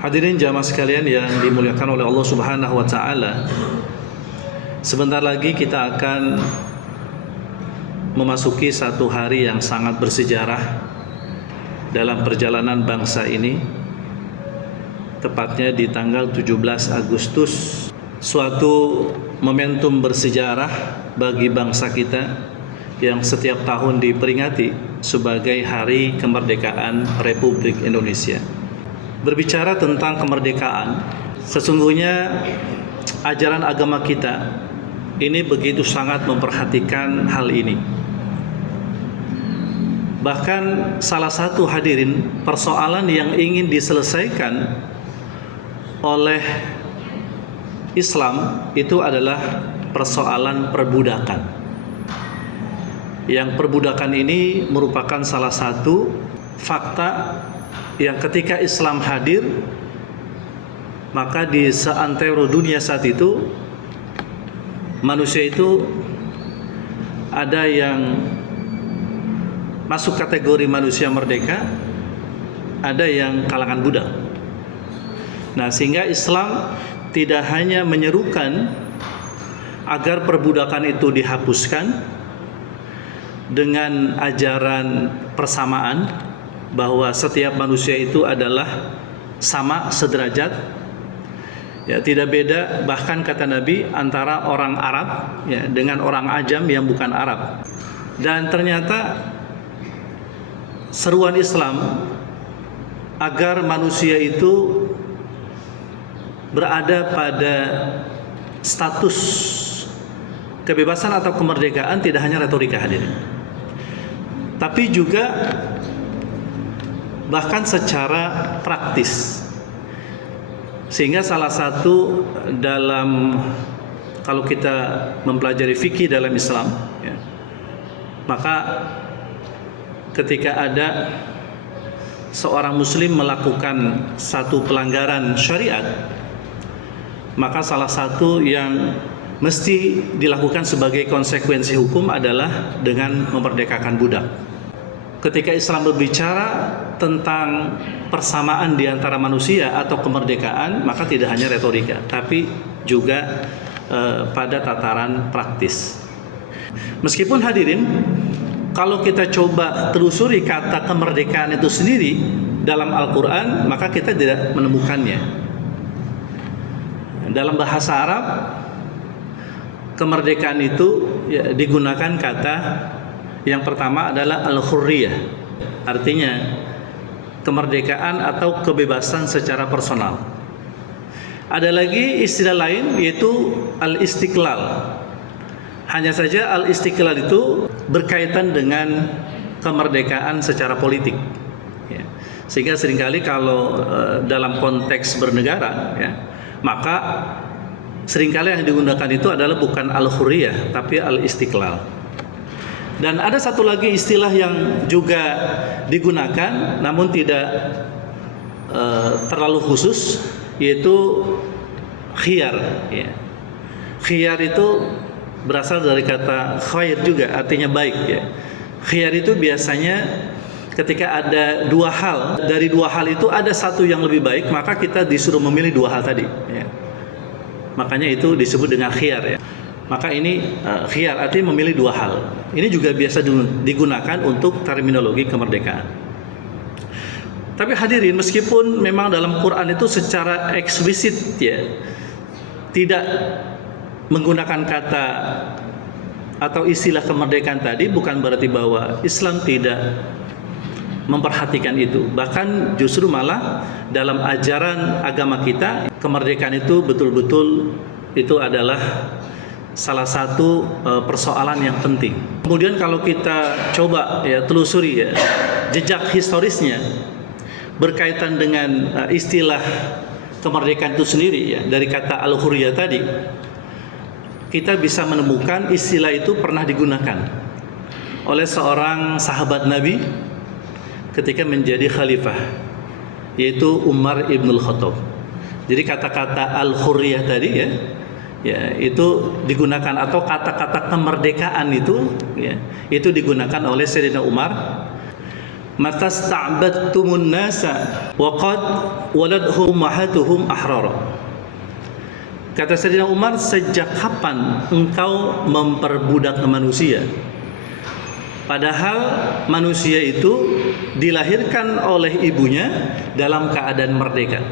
Hadirin jamaah sekalian yang dimuliakan oleh Allah Subhanahu wa taala. Sebentar lagi kita akan memasuki satu hari yang sangat bersejarah dalam perjalanan bangsa ini. Tepatnya di tanggal 17 Agustus, suatu momentum bersejarah bagi bangsa kita yang setiap tahun diperingati sebagai Hari Kemerdekaan Republik Indonesia. Berbicara tentang kemerdekaan, sesungguhnya ajaran agama kita ini begitu sangat memperhatikan hal ini. Bahkan salah satu hadirin persoalan yang ingin diselesaikan oleh Islam itu adalah persoalan perbudakan. Yang perbudakan ini merupakan salah satu fakta yang ketika Islam hadir, maka di seantero dunia saat itu manusia itu ada yang masuk kategori manusia merdeka, ada yang kalangan budak. Nah, sehingga Islam tidak hanya menyerukan agar perbudakan itu dihapuskan dengan ajaran persamaan, bahwa setiap manusia itu adalah sama, sederajat, ya, tidak beda, bahkan kata Nabi, antara orang Arab ya dengan orang Ajam yang bukan Arab. Dan ternyata seruan Islam agar manusia itu berada pada status kebebasan atau kemerdekaan tidak hanya retorika hadirin, tapi juga bahkan secara praktis. Sehingga salah satu dalam, kalau kita mempelajari fikih dalam Islam ya, maka ketika ada seorang muslim melakukan satu pelanggaran syariat, maka salah satu yang mesti dilakukan sebagai konsekuensi hukum adalah dengan memerdekakan budak. Ketika Islam berbicara tentang persamaan di antara manusia atau kemerdekaan, maka tidak hanya retorika, tapi juga pada tataran praktis. Meskipun hadirin, kalau kita coba telusuri kata kemerdekaan itu sendiri dalam Al-Quran, maka kita tidak menemukannya. Dalam bahasa Arab, kemerdekaan itu ya, digunakan kata yang pertama adalah al-hurriyah, artinya kemerdekaan atau kebebasan secara personal. Ada lagi istilah lain yaitu al-istiqlal. Hanya saja al-istiqlal itu berkaitan dengan kemerdekaan secara politik ya. Sehingga seringkali kalau dalam konteks bernegara ya, maka seringkali yang digunakan itu adalah bukan al-hurriyah tapi al-istiqlal. Dan ada satu lagi istilah yang juga digunakan namun tidak terlalu khusus, yaitu khiyar ya. Khiyar itu berasal dari kata khair juga, artinya baik ya. Khiyar itu biasanya ketika ada dua hal, dari dua hal itu ada satu yang lebih baik, maka kita disuruh memilih dua hal tadi ya. Makanya itu disebut dengan khiyar ya. Maka ini khiyar artinya memilih dua hal. Ini juga biasa digunakan untuk terminologi kemerdekaan. Tapi hadirin, meskipun memang dalam Quran itu secara eksplisit ya tidak menggunakan kata atau istilah kemerdekaan tadi, bukan berarti bahwa Islam tidak memperhatikan itu. Bahkan justru malah dalam ajaran agama kita, kemerdekaan itu betul-betul itu adalah salah satu persoalan yang penting. Kemudian kalau kita coba ya telusuri ya jejak historisnya berkaitan dengan istilah kemerdekaan itu sendiri ya, dari kata al-hurriyah tadi, kita bisa menemukan istilah itu pernah digunakan oleh seorang sahabat Nabi ketika menjadi khalifah, yaitu Umar ibn Khattab. Jadi kata-kata al-hurriyah tadi ya itu digunakan, atau kata-kata kemerdekaan itu ya itu digunakan oleh Sayyidina Umar. matasta'badtumun nasa wa qad waladhum ummahatuhum ahrara. Kata Sayyidina Umar, sejak kapan engkau memperbudak manusia? Padahal manusia itu dilahirkan oleh ibunya dalam keadaan merdeka.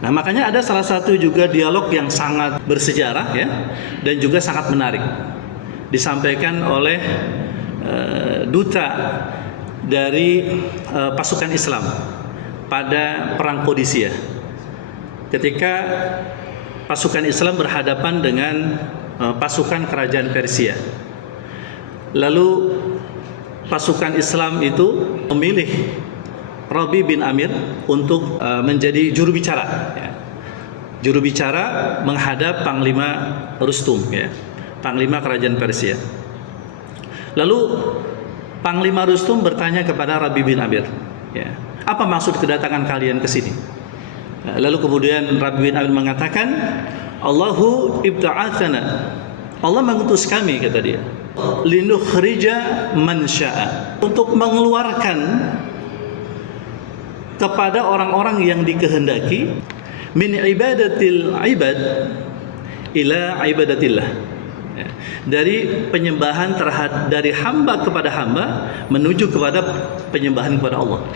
Nah, makanya ada salah satu juga dialog yang sangat bersejarah ya, dan juga sangat menarik. Disampaikan oleh duta dari pasukan Islam pada perang Qadisiyah. Ketika pasukan Islam berhadapan dengan pasukan kerajaan Persia. Lalu pasukan Islam itu memilih Rabi bin Amir untuk menjadi juru bicara ya. Juru bicara menghadap Panglima Rustum ya, Panglima kerajaan Persia. Lalu Panglima Rustum bertanya kepada Rabi bin Amir ya, apa maksud kedatangan kalian ke sini? Lalu kemudian Rabi bin Amir mengatakan, Allahu ibta'atsana, Allah mengutus kami, kata dia, linukhrija man syaa, untuk mengeluarkan kepada orang-orang yang dikehendaki min ibadatil ibad ila ibadatillah, ya, dari penyembahan dari hamba kepada hamba menuju kepada penyembahan kepada Allah.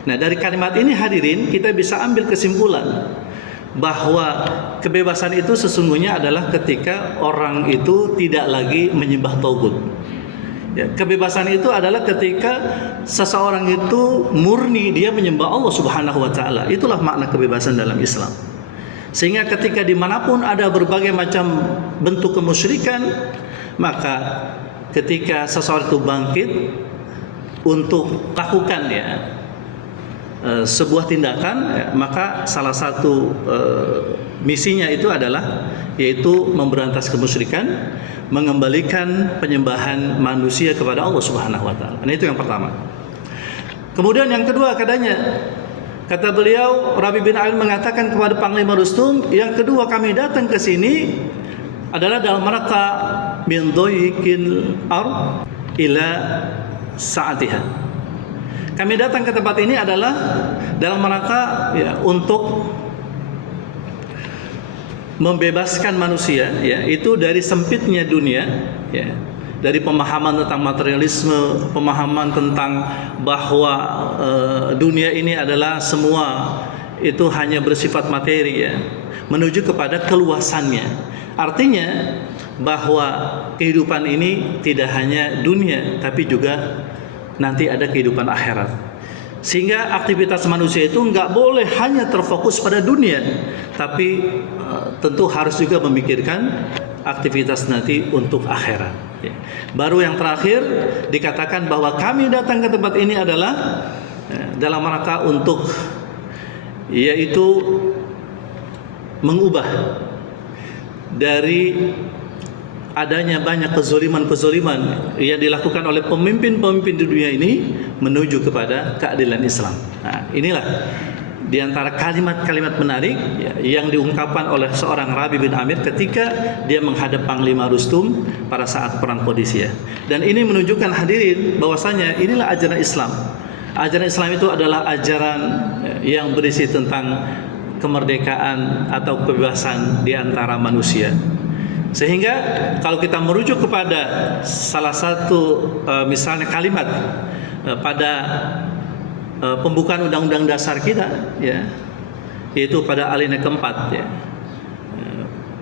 Nah, dari kalimat ini hadirin kita bisa ambil kesimpulan bahwa kebebasan itu sesungguhnya adalah ketika orang itu tidak lagi menyembah tauhid. Ya, kebebasan itu adalah ketika seseorang itu murni dia menyembah Allah Subhanahu wa taala. Itulah makna kebebasan dalam Islam. Sehingga ketika dimanapun ada berbagai macam bentuk kemusyrikan, maka ketika seseorang itu bangkit untuk lakukan ya sebuah tindakan, maka salah satu misinya itu adalah yaitu memberantas kemusyrikan, mengembalikan penyembahan manusia kepada Allah Subhanahu wa taala. Nah, itu yang pertama. Kemudian yang kedua katanya, kata beliau, Rabi bin Amir mengatakan kepada Panglima Rustum, yang kedua kami datang ke sini adalah dalam rangka min dhayiqil ard ila sa'atiha. Kami datang ke tempat ini adalah dalam rangka ya, untuk membebaskan manusia ya, itu dari sempitnya dunia ya, dari pemahaman tentang materialisme, pemahaman tentang bahwa dunia ini adalah semua itu hanya bersifat materi ya, menuju kepada keluasannya. Artinya bahwa kehidupan ini tidak hanya dunia tapi juga nanti ada kehidupan akhirat. Sehingga aktivitas manusia itu nggak boleh hanya terfokus pada dunia, tapi tentu harus juga memikirkan aktivitas nanti untuk akhirat. Ya. Baru yang terakhir dikatakan bahwa kami datang ke tempat ini adalah dalam rangka untuk yaitu mengubah dari adanya banyak kezaliman-kezaliman yang dilakukan oleh pemimpin-pemimpin di dunia ini menuju kepada keadilan Islam. Nah, inilah di antara kalimat-kalimat menarik ya, yang diungkapkan oleh seorang Rabi bin Amir ketika dia menghadap Panglima Rustum pada saat perang Qadisiyah. Dan ini menunjukkan hadirin bahwasanya inilah ajaran Islam. Ajaran Islam itu adalah ajaran yang berisi tentang kemerdekaan atau kebebasan di antara manusia. Sehingga kalau kita merujuk kepada salah satu misalnya kalimat pada pembukaan Undang-Undang Dasar kita ya, yaitu pada alinea keempat ya,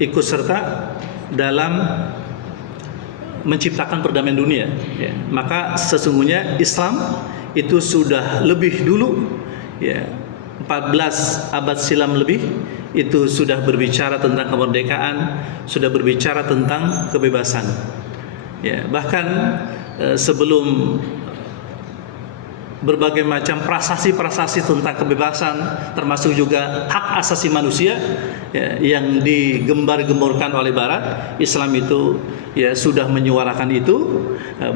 ikut serta dalam menciptakan perdamaian dunia ya. Maka sesungguhnya Islam itu sudah lebih dulu ya, 14 abad silam lebih itu sudah berbicara tentang kemerdekaan, sudah berbicara tentang kebebasan. Ya, bahkan sebelum berbagai macam prasasti-prasasti tentang kebebasan, termasuk juga hak asasi manusia ya, yang digembar-gemborkan oleh Barat, Islam itu ya sudah menyuarakan itu,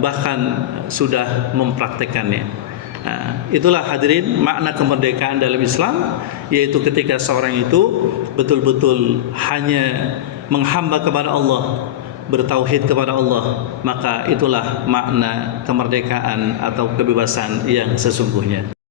bahkan sudah mempraktekannya. Nah, itulah hadirin makna kemerdekaan dalam Islam, yaitu ketika seorang itu betul-betul hanya menghamba kepada Allah, bertauhid kepada Allah, maka itulah makna kemerdekaan atau kebebasan yang sesungguhnya.